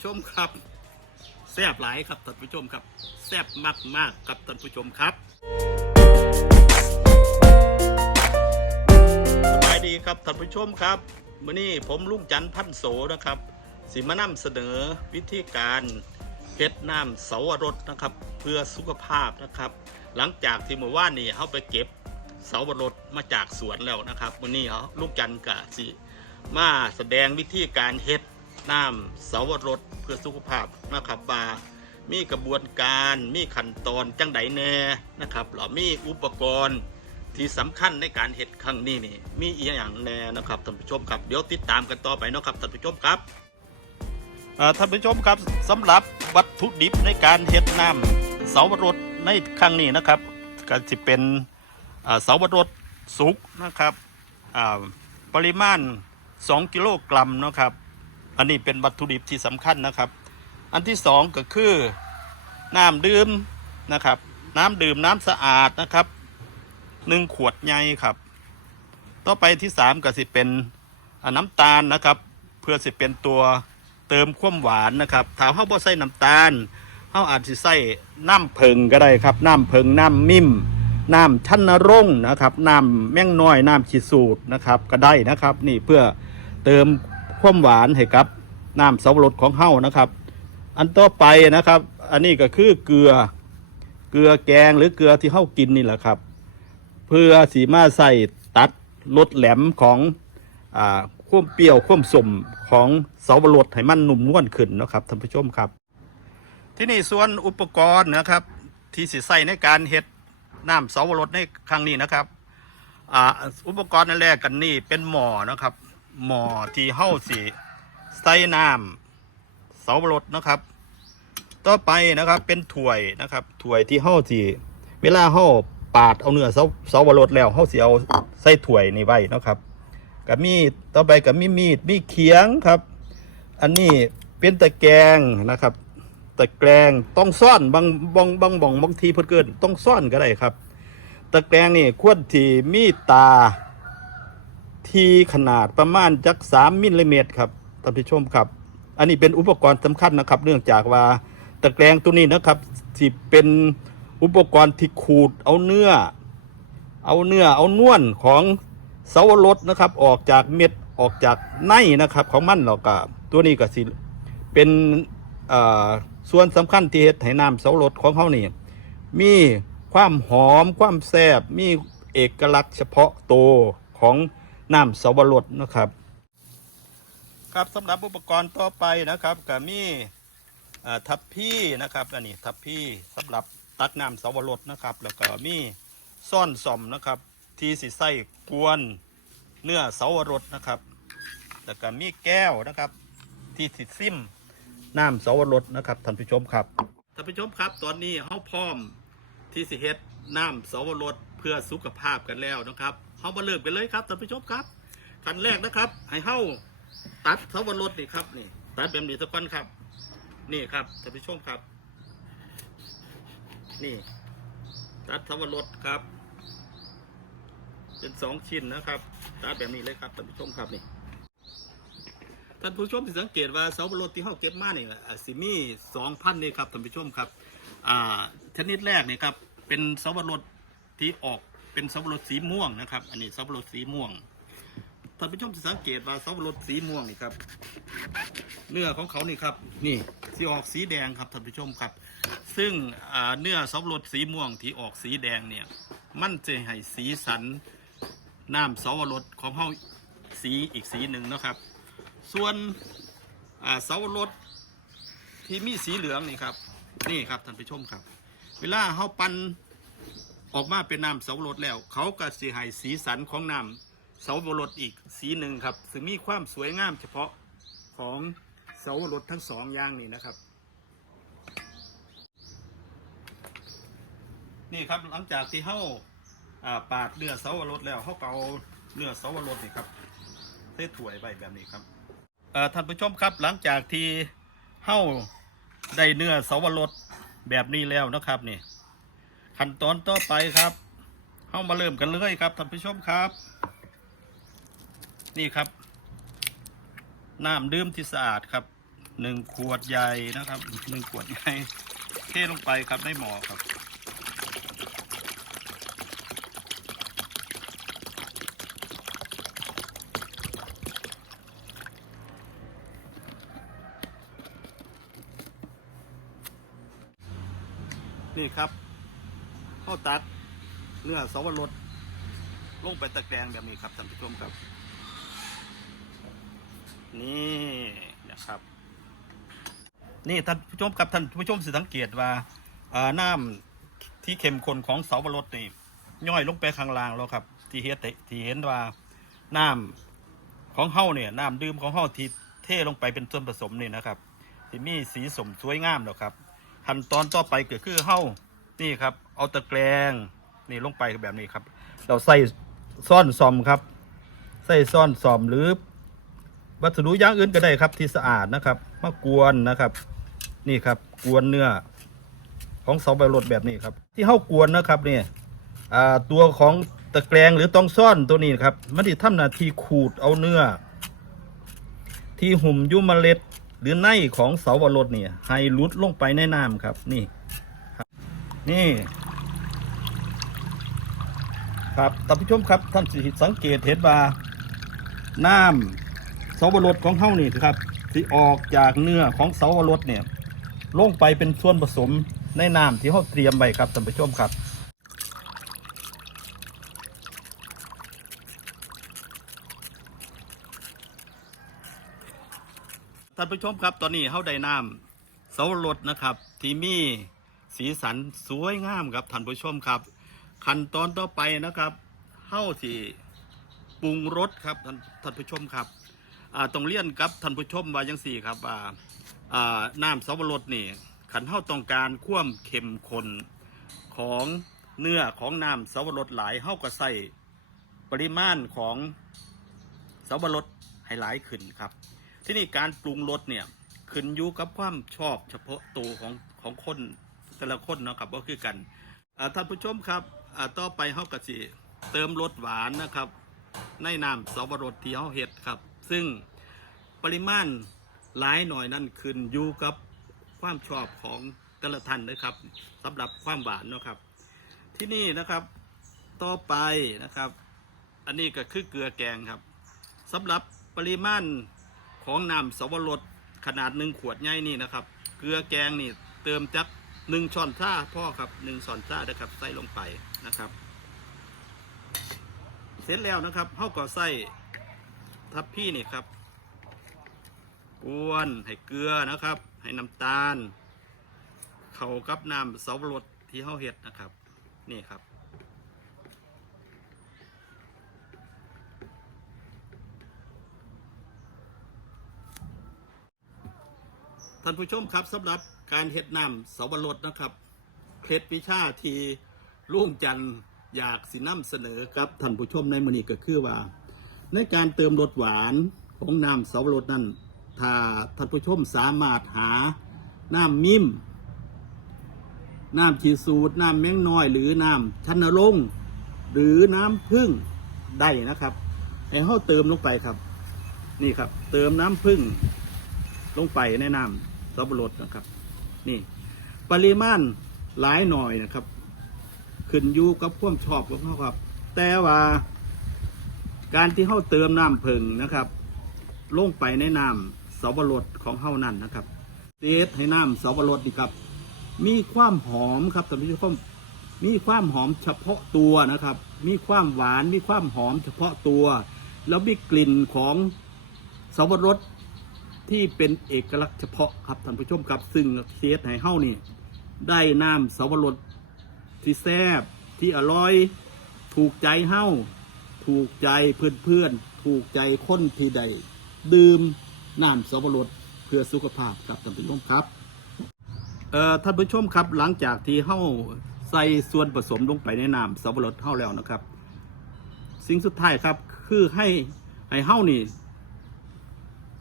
ผู้ชมครับแซ่บหลายครับท่านผู้ชมครับแซ่บมากมากๆครับท่านผู้ชมครับสบายดีครับท่านผู้ชมครับมื้อนี้ผมลุงจันทร์พันโสนะครับสิมานำเสนอวิธีการเฮ็ดน้ำเสาวรสนะครับ เพื่อสุขภาพนะครับ หลังจากที่เมื่อวานนี้เขาไปเก็บเสาวรสมาจากสวนแล้วนะครับมื้อนี้เขาลุงจันทร์กะสิมาแสดงวิธีการเฮ็ด น้ำเสาวรสเพื่อสุขภาพนะครับว่ามีกระบวนการมีขั้นตอนจังไดแน่นะครับหรอมีอุปกรณ์ที่สำคัญในการเห็ดครั้งนี้นี่มีอีกอย่างแน่นะครับท่านผู้ชมครับเดี๋ยวติดตามกันต่อไปนะครับท่านผู้ชมครับท่านผู้ชมครับสำหรับวัตถุดิบในการเห็ดน้ำเสาวรสในครั้งนี้นะครับก็จะเป็นเสาวรสสุกนะครับปริมาณ 2 กิโลกรัมนะครับ อันนี้เป็นวัตถุดิบที่สำคัญนะครับ อันที่สองก็คือน้ำดื่มนะครับ น้ำดื่มน้ำสะอาดนะครับหนึ่งขวดใหญ่ครับ ต่อไปที่สามก็สิเป็นน้ำตาลนะครับ เพื่อสิเป็นตัวเติมความหวานนะครับถ้าเฮาบ่ใส่น้ำตาลเฮาอาจสิใส่น้ำเพิงก็ได้ครับ น้ำเพิงน้ำมิ่มน้ำชันนรงนะครับน้ำแม่งน้อยน้ำขีดสูตรนะครับ ก็ได้นะครับ นี่เพื่อเติม ความหวานให้กับน้ำเสาวรสของเฮานะครับ อันต่อไปนะครับ อันนี้ก็คือเกลือเกลือแกงหรือเกลือที่เฮากินนี่แหละครับ เพื่อสีมาใส่ตัดลดแหลมของอ่าควมเปรี้ยวควมสมของเสาวรสให้มันนุ่มนวลขึ้นนะครับท่านผู้ชมครับ ที่นี่ส่วนอุปกรณ์นะครับ ที่สิใส่ในการเฮ็ดน้ำเสาวรสในครั้งนี้นะครับอ่าอุปกรณ์อันแรกกันนี่เป็นหม้อนะครับ หม้อที่เฮาสิใส่น้ำเสาวรสนะครับ ต่อไปนะครับเป็นถ้วยนะครับถ้วยที่เฮาสิเวลาเฮาปาดเอาเนื้อเสาเสาวรสแล้วเฮาสิเอาใส่ถ้วยนี่ไว้นะครับกับมีดต่อไปกับมีมีดมีเขียงครับ อันนี้เป็นตะแกรงนะครับ ตะแกรงต้องซ่อนบางบางบางบ่องบางทีเพิ่นเกินต้องซ่อนก็ได้ครับ ตะแกรงนี่ควรที่มีตา ที่ขนาดประมาณจักสามมิลลิเมตรครับท่านผู้ชมครับ อันนี้เป็นอุปกรณ์สำคัญนะครับ เนื่องจากว่าตะแกรงตัวนี้นะครับที่เป็นอุปกรณ์ที่ขูดเอาเนื้อ เอาเนื้อเอานวลของเสาวรสนะครับ ออกจากเม็ดออกจากในนะครับ ของมันแล้วก็ตัวนี้ก็สิเป็นอ่อส่วนสำคัญที่เฮ็ดให้น้ำเสาวรสของเขานี่มีความหอมความแซ่บมีเอกลักษณ์เฉพาะตัวของ น้ำเสาวรสนะครับ ครับสำหรับอุปกรณ์ต่อไปนะครับก็มีเอ่อทัพพี่นะครับอันนี้ทัพพี่สำหรับตักน้ำเสาวรสนะครับ แล้วก็มีซ่อนซ่อมนะครับ ที่สิใส่กวนเนื้อเสาวรสนะครับ แล้วก็มีแก้วนะครับ ที่สิซิมน้ำเสาวรสนะครับท่านผู้ชมครับท่านผู้ชมครับ ตอนนี้เฮาพร้อมที่สิเฮ็ดน้ำเสาวรสเพื่อสุขภาพกันแล้วนะครับ เฮามาเริ่มกันเลยครับท่านผู้ชมครับขั้นแรกนะครับให้เฮาตัดเสาวรสนี่ครับนี่ตัดแบบนี้สักก้อนครับ นี่ครับท่านผู้ชมครับ นี่ ตัดเสาวรสครับ เป็นสองชิ้นนะครับ ตัดแบบนี้เลยครับท่านผู้ชมครับนี่ท่านผู้ชมที่สังเกตว่าเสาวรสที่เขาเก็บมาเนี่ยอ่าสิมีสองพันนี่ครับท่านผู้ชมครับ อ่าชนิดแรกนี่ครับ เป็นเสาวรสที่ออก เป็นเสาวรสสีม่วงนะครับ อันนี้เสาวรสสีม่วงท่านผู้ชมจะสังเกตว่าสับปะรดสีม่วงนี่ครับ เนื้อของเขานี่ครับ นี่ที่ออกสีแดงครับท่านผู้ชมครับ ซึ่งเนื้อสับปะรดสีม่วงที่ออกสีแดงเนี่ย มันจะให้สีสันน้ำสับปะรดของเขาสีอีกสีหนึ่งนะครับ ส่วนสับปะรดที่มีสีเหลืองนี่ครับ นี่ครับท่านผู้ชมครับ เวลาเขาปั้น ออกมาเป็นน้ำสับปะรดแล้ว เขาก็สีให้สีสันของน้ำเสาวรสอีกสีหนึ่งครับซึ่งมีความสวยงามเฉพาะของเสาวรสทั้งสองอย่างนี่นะครับ นี่ครับหลังจากที่เขาอ่าปาดเนื้อเสาวรสแล้วเขาก็เอาเนื้อเสาวรสนี่ครับเทถ้วยไว้แบบนี้ครับท่านผู้ชมครับหลังจากที่เขาได้เนื้อเสาวรสแบบนี้แล้วนะครับนี่ ขั้นตอนต่อไปครับเข้ามาเริ่มกันเลยครับท่านผู้ชมครับ นี่ครับ น้ำดื่มที่สะอาดครับหนึ่งขวดใหญ่นะครับหนึ่งขวดใหญ่เทลงไปครับในหม้อครับ นี่ครับ ข้าตัดเนื้อสวรสลงไปตะแกรงแบบนี้ครับท่านผู้ชมครับ นี่นะครับ นี่ท่านผู้ชมครับท่านผู้ชมสิสังเกตว่าน้ำที่เข้มข้นของเสาวรสนี่ย่อยลงไปข้างล่างแล้วครับ ที่เห็นที่เห็นว่าน้ำของเฮาเนี่ยน้ำดื่มของเฮาที่เทลงไปเป็นส่วนผสมนี่นะครับที่มีสีสมสวยงามแล้วครับขั้นตอนต่อไปก็คือเฮา นี่ครับ เอาตะแกรงนี่ลงไปแบบนี้ครับ เราใส่ซ่อนซอมครับ ใส่ซ่อนซอมหรือ วัสดุอย่างอื่นก็ได้ครับที่สะอาดนะครับมากวนนะครับ นี่ครับกวนเนื้อของเสาใบรถแบบนี้ครับ ที่เข้ากวนนะครับเนี่ยตัวของตะแกรงหรือตองซ่อนตัวนี้ครับมันที่ทำหน้าที่ขูดเอาเนื้อ ที่หุ่มยุมเมล็ดหรือในของเสาบรถเนี่ยให้ลุดลงไปในน้ำครับ นี่ นี่ ครับท่านผู้ชมครับท่านสิสังเกตเห็นว่าน้ำเสาวรสของเฮานี่ครับที่ออกจากเนื้อของเสาวรสเนี่ยลงไปเป็นส่วนผสมในน้ำที่เฮาเตรียมไว้ครับท่านผู้ชมครับท่านผู้ชมครับตอนนี้เฮาได้น้ำเสาวรสนะครับ ที่มี สีสันสวยงามครับท่านผู้ชมครับ ขั้นตอนต่อไปนะครับเฮาที่ปรุงรสครับท่านท่านผู้ชมครับต้องเลี่ยนกับท่านผู้ชมว่าจังสี่ครับว่าน้ำสับปะรดนี่ขันเท่าต้องการความเข้มข้นของเนื้อของน้ำสับปะรดหลายเท่าก็ใส่ปริมาณของสับปะรดให้หลายขึ้นครับ ที่นี่การปรุงรสเนี่ยขึ้นอยู่กับความชอบเฉพาะตัวของของคน แต่ละคนเนาะครับก็คือกันท่านผู้ชมครับต่อไปเฮากะสิเติมรสหวานนะครับ ในน้ำสับปะรดที่เขาเห็ดครับ ซึ่งปริมาณหลายหน่อยนั่นขึ้นอยู่กับความชอบของแต่ละท่านนะครับสำหรับความหวานเนาะครับ ที่นี่นะครับต่อไปนะครับ อันนี้ก็คือเกลือแกงครับสำหรับปริมาณของน้ำสับปะรดขนาดหนึ่งขวดใหญ่นี่นะครับ เกลือแกงนี่เติมจัก หนึ่งช้อนชาพ่อครับหนึ่งช้อนชานะครับใส่ลงไปนะครับ เสร็จแล้วนะครับเขาก็ใส่ทับพี่นี่ครับกวนให้เกลือนะครับ ให้น้ำตาล เข้ากับน้ำเสาวรสที่เขาเห็ดนะครับ นี่ครับท่านผู้ชมครับสำหรับ การเห็ดน้ำเสาวรสนะครับเคล็ดวิชาที่ลุงจันทร์อยากสินำเสนอครับท่านผู้ชมในมือนี้ก็คือว่า ในการเติมรสหวานของน้ำเสาวรสนั้นถ้าท่านผู้ชมสามารถหาน้ำมิมน้ำชีสูตรน้ำแมงน้อย หรือน้ำชันนรงหรือน้ำพึ่งได้นะครับให้เขาเติมลงไปครับ นี่ครับ เติมน้ำพึ่งลงไปในน้ำสับปะรดนะครับ นี่ ปริมาณหลายหน่อยนะครับ ขึ้นอยู่กับความชอบของเขาครับ แต่ว่า การที่เขาเติมน้ำผึ้งนะครับ ลงไปในน้ำเสับรดของเขานั่นนะครับเทสให้น้ำเสับรดนี่ครับ มีความหอมครับท่านผู้ชมมีความหอมเฉพาะตัวนะครับ มีความหวาน มีความหอมเฉพาะตัว แล้วมีกลิ่นของสับรด ที่เป็นเอกลักษณ์เฉพาะครับท่านผู้ชมครับซึ่งเทสให้เฮ้านี่ ได้น้ำสับปะรดที่แซ่บที่อร่อย ถูกใจเฮ้าถูกใจเพื่อนเพื่อนๆ ถูกใจคนที่ใดดื่มน้ำสับปะรดเพื่อสุขภาพครับท่านผู้ชมครับเอ่อท่านผู้ชมครับหลังจากที่เฮ้าใส่ส่วนผสมลงไปในน้ำสับปะรดเฮ้าแล้วนะครับ สิ่งสุดท้ายครับคือให้ให้เฮ้านี่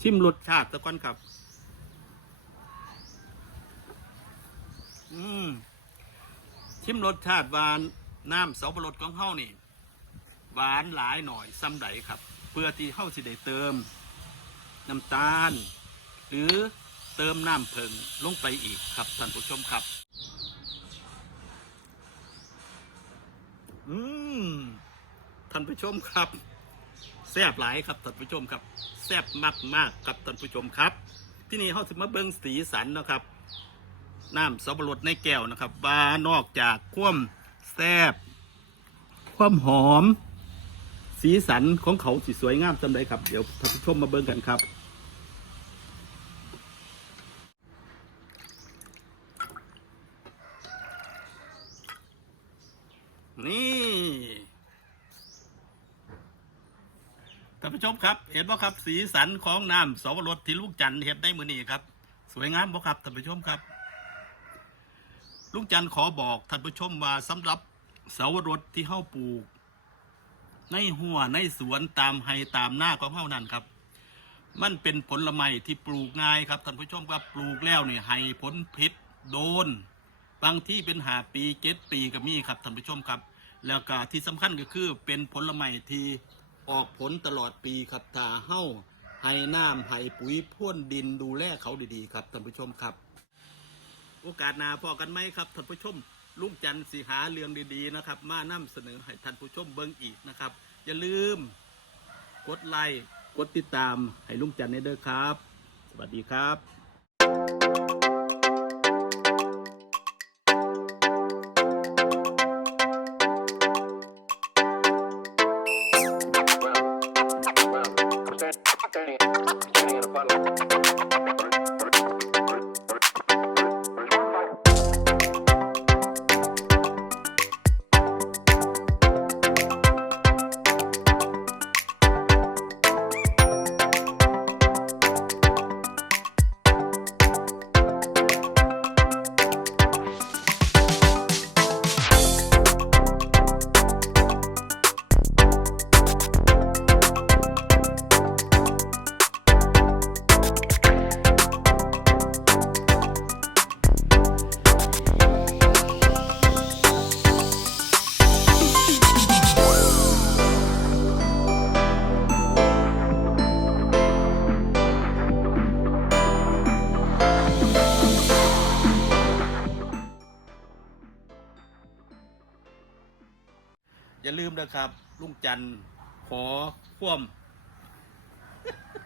ชิมรสชาติตะก้อนครับ อืมชิมรสชาติหวานน้ำเสาปะรดของเฮานี่ หวานหลายหน่อยซ้ำใดครับ เพื่อที่เฮาสิได้เติม น้ำตาล หรือเติมน้ำเพิงลงไปอีกครับท่านผู้ชมครับ อืมท่านผู้ชมครับ ซ่บหลายครับท่านผู้ชมครับแซ่บมากมากๆครับท่านผู้ชมครับ ที่นี่เขาถึงมาเบิ้งสีสันนะครับน้ำสับปะรดในแก้วนะครับว่านอกจากคว่มแซ่บคว่มหอม สีสันของเขาสีสวยงามจำได้ครับ เดี๋ยวท่านผู้ชมมาเบิ้งกันครับ นี่ท่านผู้ชมครับ เห็นบ่ครับ สีสันของน้ำสวรสที่ลูกจันเห็นได้มือนี้ครับ สวยงามบ่ครับท่านผู้ชมครับลุงจันขอบอกท่านผู้ชมว่าสำหรับเสาวรสที่เฮาปลูก ในหัวในสวนตามไฮตามหน้าของเฮานั่นครับ มันเป็นผลไม้ที่ปลูกง่ายครับท่านผู้ชมครับปลูกแล้วนี่ให้ผลพิษโดน บางที่เป็นหาปีเจ็ดปีก็มีครับท่านผู้ชมครับ แล้วก็ที่สำคัญก็คือเป็นผลไม้ที่ ออกผลตลอดปีครับถ้าเฮ้าให้น้ำให้ปุ๋ยพ่นดินดูแลเขาดีๆ ครับท่านผู้ชมครับ โอกาสหน้าพอกันไหมครับท่านผู้ชมลุงจันทร์สีหาเรื่องดีๆนะครับ มานำเสนอให้ท่านผู้ชมเบิ่งอีกนะครับ อย่าลืม กดไลค์กดติดตามให้ลุงจันทร์เด้อครับ สวัสดีครับ จันทร์ขอคว่ำ